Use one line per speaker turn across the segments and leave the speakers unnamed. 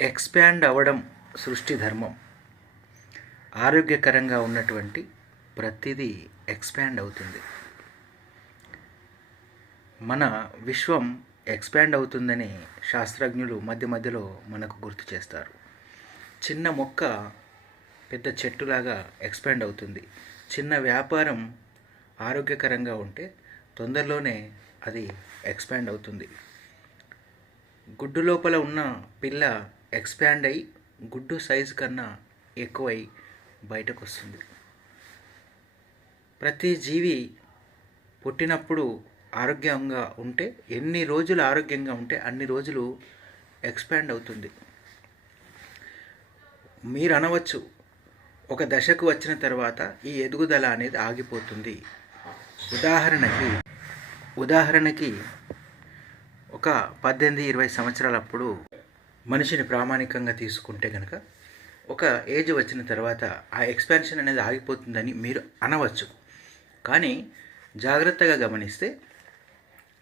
Expand అవ్వడం సృష్టి ధర్మం. ఆరోగ్యకరంగా ఉన్నటువంటి ప్రతిదీ ఎక్స్పాండ్ అవుతుంది. మన విశ్వం ఎక్స్పాండ్ అవుతుందని శాస్త్రజ్ఞులు మధ్య మధ్యలో మనకు గుర్తు చేస్తారు. చిన్న మొక్క పెద్ద చెట్టులాగా ఎక్స్పాండ్ అవుతుంది. చిన్న వ్యాపారం ఆరోగ్యకరంగా ఉంటే తొందరలోనే అది ఎక్స్పాండ్ అవుతుంది. గుడ్డు లోపల ఉన్న పిల్ల ఎక్స్పాండ్ అయ్యి గుడ్డు సైజు కన్నా ఎక్కువై బయటకు వస్తుంది ప్రతి జీవి పుట్టినప్పుడు ఆరోగ్యంగా ఉంటే ఎన్ని రోజులు ఆరోగ్యంగా ఉంటే అన్ని రోజులు ఎక్స్పాండ్ అవుతుంది. మీరు అనవచ్చు ఒక దశకు వచ్చిన తర్వాత ఈ ఎదుగుదల అనేది ఆగిపోతుంది. ఉదాహరణకి ఉదాహరణకి ఒక పద్దెనిమిది ఇరవై సంవత్సరాలప్పుడు మనిషిని ప్రామాణికంగా తీసుకుంటే కనుక ఒక ఏజ్ వచ్చిన తర్వాత ఆ ఎక్స్పాన్షన్ అనేది ఆగిపోతుందని మీరు అనవచ్చు. కానీ జాగ్రత్తగా గమనిస్తే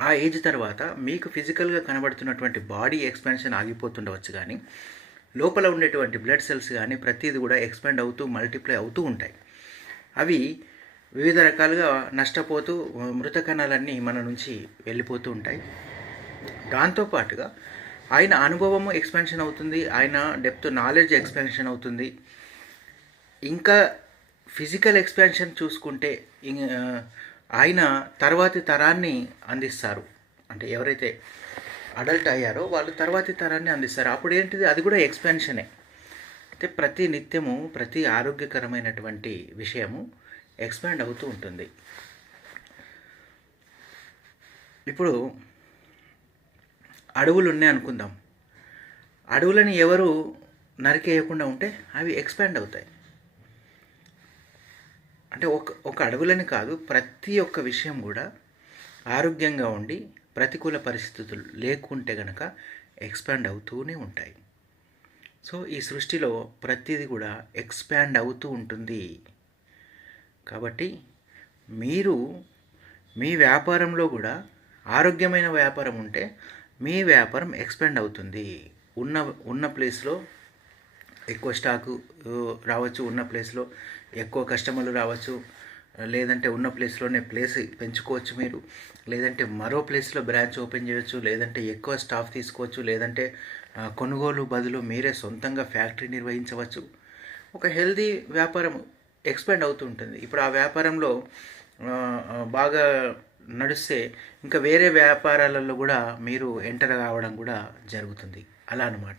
ఆ ఏజ్ తర్వాత మీకు ఫిజికల్గా కనబడుతున్నటువంటి బాడీ ఎక్స్పాన్షన్ ఆగిపోతుండవచ్చు కానీ లోపల ఉండేటువంటి బ్లడ్ సెల్స్ కానీ ప్రతిదీ కూడా ఎక్స్పాండ్ అవుతూ మల్టిప్లై అవుతూ ఉంటాయి. అవి వివిధ రకాలుగా నష్టపోతూ మృత కణాలన్నీ మన నుంచి వెళ్ళిపోతూ ఉంటాయి. దాంతోపాటుగా ఆయన అనుభవము ఎక్స్పెన్షన్ అవుతుంది ఆయన డెప్త్ నాలెడ్జ్ ఎక్స్పెన్షన్ అవుతుంది. ఇంకా ఫిజికల్ ఎక్స్పెన్షన్ చూసుకుంటే ఆయన తర్వాతి తరాన్ని అందిస్తారు. అంటే ఎవరైతే అడల్ట్ అయ్యారో వాళ్ళు తర్వాతి తరాన్ని అందిస్తారు. అప్పుడు ఏంటిది? అది కూడా ఎక్స్పెన్షనే అయితే ప్రతి నిత్యము ప్రతి ఆరోగ్యకరమైనటువంటి విషయము ఎక్స్పాండ్ అవుతూ ఉంటుంది. ఇప్పుడు అడవులు ఉన్నాయి అనుకుందాం. అడవులని ఎవరు నరికేయకుండా ఉంటే అవి ఎక్స్పాండ్ అవుతాయి. అంటే ఒక ఒక అడవులని కాదు ప్రతి ఒక్క విషయం కూడా ఆరోగ్యంగా ఉండి ప్రతికూల పరిస్థితులు లేకుంటే గనక ఎక్స్పాండ్ అవుతూనే ఉంటాయి. సో ఈ సృష్టిలో ప్రతిదీ కూడా ఎక్స్పాండ్ అవుతూ ఉంటుంది. కాబట్టి మీరు మీ వ్యాపారంలో కూడా ఆరోగ్యమైన వ్యాపారం ఉంటే మీ వ్యాపారం ఎక్స్పాండ్ అవుతుంది. ఉన్న ఉన్న ప్లేస్లో ఎక్కువ స్టాకు రావచ్చు. ఉన్న ప్లేస్లో ఎక్కువ కస్టమర్లు రావచ్చు. లేదంటే ఉన్న ప్లేస్లోనే ప్లేస్ పెంచుకోవచ్చు మీరు. లేదంటే మరో ప్లేస్లో బ్రాంచ్ ఓపెన్ చేయొచ్చు. లేదంటే ఎక్కువ స్టాఫ్ తీసుకోవచ్చు. లేదంటే కొనుగోలు బదులు మీరే సొంతంగా ఫ్యాక్టరీ నిర్వహించవచ్చు. ఒక హెల్దీ వ్యాపారం ఎక్స్పాండ్ అవుతూ ఉంటుంది. ఇప్పుడు ఆ వ్యాపారంలో బాగా నడిస్తే ఇంకా వేరే వ్యాపారాలలో కూడా మీరు ఎంటర్ కావడం కూడా జరుగుతుంది. అలా అనమాట